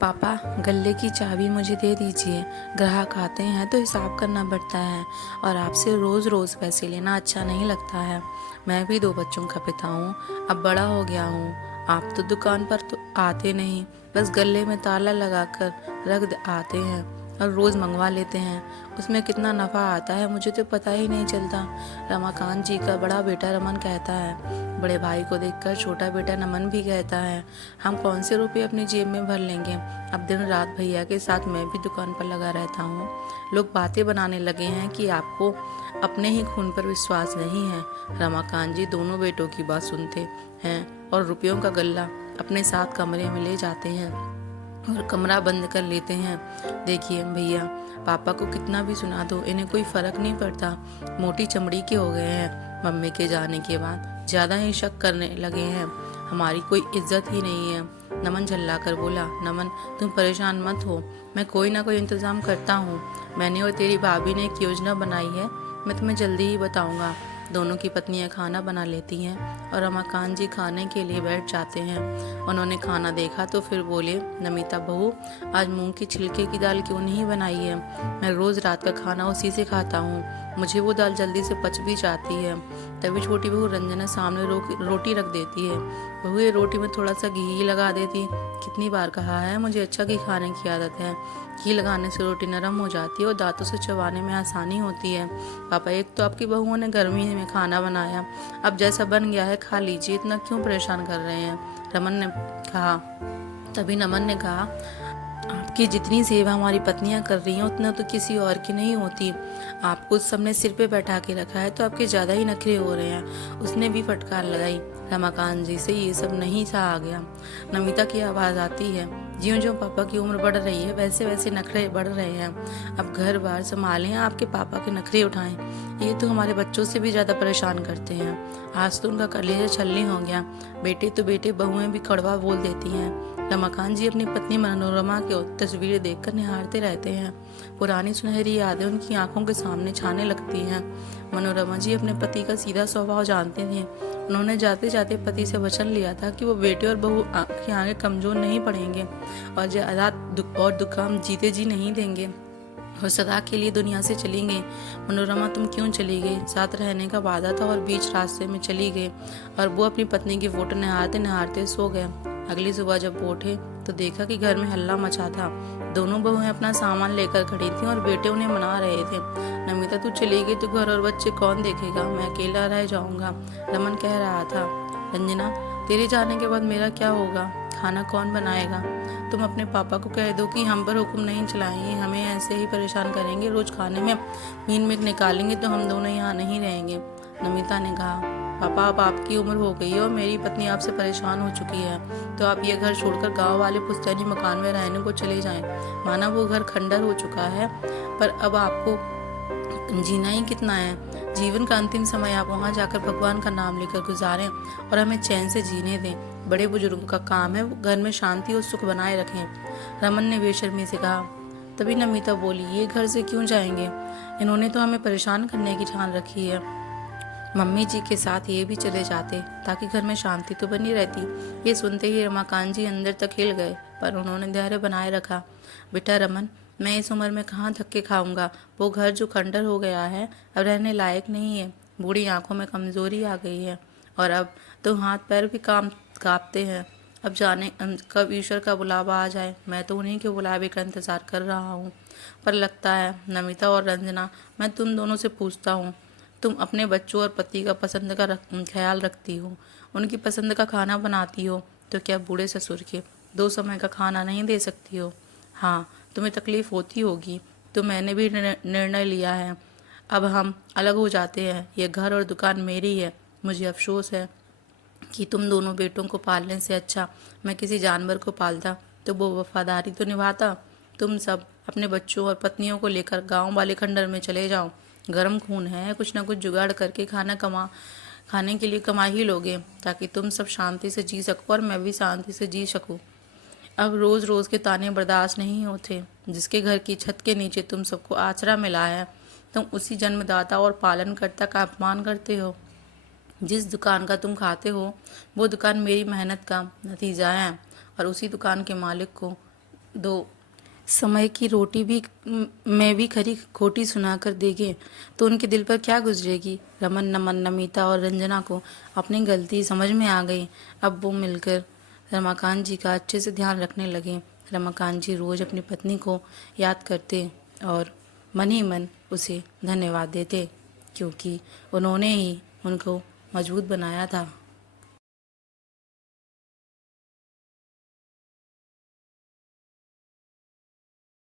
पापा, गल्ले की चाबी मुझे दे दीजिए। ग्राहक आते हैं तो हिसाब करना पड़ता है और आपसे रोज़ रोज़ पैसे लेना अच्छा नहीं लगता है। मैं भी 2 बच्चों का पिता हूँ, अब बड़ा हो गया हूँ। आप तो दुकान पर तो आते नहीं, बस गल्ले में ताला लगा कर आते हैं और रोज़ मंगवा लेते हैं। उसमें कितना नफ़ा आता है मुझे तो पता ही नहीं चलता। रमाकांत जी का बड़ा बेटा रमन कहता है। बड़े भाई को देखकर छोटा बेटा नमन भी कहता है, हम कौन से रुपए अपनी जेब में भर लेंगे। अब दिन रात भैया के साथ मैं भी दुकान पर लगा रहता हूँ। लोग बातें बनाने लगे हैं कि आपको अपने ही खून पर विश्वास नहीं है। रमाकांत जी दोनों बेटों की बात सुनते हैं और रुपयों का गल्ला अपने साथ कमरे में ले जाते हैं और कमरा बंद कर लेते हैं। देखिए भैया, पापा को कितना भी सुना दो इन्हें कोई फर्क नहीं पड़ता। मोटी चमड़ी के हो गए हैं। मम्मी के जाने के बाद ज़्यादा ही शक करने लगे हैं। हमारी कोई इज्जत ही नहीं है। नमन झल्ला कर बोला, नमन तुम परेशान मत हो, मैं कोई ना कोई इंतज़ाम करता हूँ। मैंने और तेरी भाभी ने एक योजना बनाई है, मैं तुम्हें जल्दी ही बताऊँगा। दोनों की पत्नियां खाना बना लेती हैं और रमाकांत जी खाने के लिए बैठ जाते हैं। उन्होंने खाना देखा तो फिर बोले, नमिता बहू, आज मूंग की छिलके की दाल क्यों नहीं बनाई है? मैं रोज़ रात का खाना उसी से खाता हूँ, मुझे वो दाल जल्दी से पच भी जाती है। तभी छोटी बहू रंजना सामने रोटी रख देती है। बहू, ये रोटी में थोड़ा सा घी लगा देती। कितनी बार कहा है, मुझे अच्छा घी खाने की आदत है। घी लगाने से रोटी नरम हो जाती है और दांतों से चबाने में आसानी होती है। पापा, एक तो आपकी बहुओं ने गर्मी में खाना बनाया, अब जैसा बन गया है खा लीजिए, इतना क्यों परेशान कर रहे हैं? रमन ने कहा। तभी नमन ने कहा, आपकी जितनी सेवा हमारी पत्नियां कर रही हैं उतना तो किसी और की नहीं होती। आपको सबने सिर पे बैठा के रखा है तो आपके ज़्यादा ही नखरे हो रहे हैं। उसने भी फटकार लगाई। रमाकांत जी से ये सब नहीं सहा गया। नमिता की आवाज़ आती है, ज्यों ज्यों पापा की उम्र बढ़ रही है वैसे वैसे नखरे बढ़ रहे हैं। अब घर बार संभालें, आपके पापा के नखरे उठाएं। ये तो हमारे बच्चों से भी ज़्यादा परेशान करते हैं। आज तो उनका कलेजा छलनी हो गया। बेटे तो बेटे, बहुएं भी कड़वा बोल देती हैं। रमाकांत जी अपनी पत्नी मनोरमा की तस्वीरें देखकर निहारते रहते हैं। पुरानी सुनहरी यादें उनकी आंखों के सामने छाने लगती हैं। मनोरमा जी अपने पति का सीधा स्वभाव जानते थे। उन्होंने जाते जाते पति से वचन लिया था कि वो बेटे और बहू की आगे कमजोर नहीं पड़ेंगे और जायदाद और दुकान जीते जी नहीं देंगे और सदा के लिए दुनिया से चली गई। मनोरमा, तुम क्यों चली गई? साथ रहने का वादा था और बीच रास्ते में चली गई। और वो अपनी पत्नी की फोटो निहारते निहारते सो गए। अगली सुबह जब वो उठे तो देखा कि घर में हल्ला मचा था। दोनों बहुएं अपना सामान लेकर खड़ी थी और बेटे उन्हें मना रहे थे। नमिता, तू चली गई तो घर और बच्चे कौन देखेगा? मैं अकेला रह जाऊंगा, रमन कह रहा था। रंजना, तेरे जाने के बाद मेरा क्या होगा? खाना कौन बनाएगा? तुम अपने पापा को कह दो कि हम पर हुक्म नहीं चलाएंगे, हमें ऐसे ही परेशान करेंगे, रोज खाने में मीन मिर्च निकालेंगे तो हम दोनों यहाँ नहीं रहेंगे। नमिता ने कहा, पापा अब आपकी उम्र हो गई है और मेरी पत्नी आपसे परेशान हो चुकी है, तो आप ये घर छोड़कर गांव वाले पुश्तैनी मकान में रहने को चले जाएं। माना वो घर खंडर हो चुका है, पर अब आपको जीना ही कितना है। जीवन का अंतिम समय आप वहाँ जाकर भगवान का नाम लेकर गुजारें और हमें चैन से जीने दें। बड़े बुजुर्गों का काम है वो घर में शांति और सुख बनाए रखें, रमन ने बेशर्मी से कहा। तभी नमिता बोली, ये घर से क्यों जाएंगे? इन्होंने तो हमें परेशान करने की ठान रखी है। मम्मी जी के साथ ये भी चले जाते ताकि घर में शांति तो बनी रहती। ये सुनते ही रमाकांत जी अंदर तक हिल गए, पर उन्होंने धैर्य बनाए रखा। बेटा रमन, मैं इस उम्र में कहाँ धक्के खाऊंगा? वो घर जो खंडर हो गया है अब रहने लायक नहीं है। बूढ़ी आंखों में कमजोरी आ गई है और अब तो हाथ पैर भी काम कांपते हैं। अब जाने कब ईश्वर का बुलावा आ जाए। मैं तो उन्हीं के बुलावे का इंतजार कर रहा हूँ। पर लगता है नमिता और रंजना, मैं तुम दोनों से पूछता हूँ, तुम अपने बच्चों और पति का पसंद का ख्याल रखती हो, उनकी पसंद का खाना बनाती हो, तो क्या बूढ़े ससुर के 2 समय का खाना नहीं दे सकती हो? हाँ, तुम्हें तकलीफ होती होगी, तो मैंने भी निर्णय लिया है। अब हम अलग हो जाते हैं। ये घर और दुकान मेरी है। मुझे अफसोस है कि तुम दोनों बेटों को पालने से अच्छा मैं किसी जानवर को पालता तो वो वफादारी तो निभाता। तुम सब अपने बच्चों और पत्नियों को लेकर गांव वाले खंडर में चले जाओ। गर्म खून है, कुछ ना कुछ जुगाड़ करके खाने के लिए कमा ही लोगे, ताकि तुम सब शांति से जी सको और मैं भी शांति से जी सकूं। अब रोज रोज के ताने बर्दाश्त नहीं होते। जिसके घर की छत के नीचे तुम सबको आसरा मिला है, तुम उसी जन्मदाता और पालनकर्ता का अपमान करते हो। जिस दुकान का तुम खाते हो वो दुकान मेरी मेहनत का नतीजा है और उसी दुकान के मालिक को दो समय की रोटी भी में भी खरी खोटी सुनाकर देंगे तो उनके दिल पर क्या गुजरेगी। रमन, नमन, नमिता और रंजना को अपनी गलती समझ में आ गई। अब वो मिलकर रमाकांत जी का अच्छे से ध्यान रखने लगे। रमाकांत जी रोज अपनी पत्नी को याद करते और मन ही मन उसे धन्यवाद देते, क्योंकि उन्होंने ही उनको मजबूत बनाया था।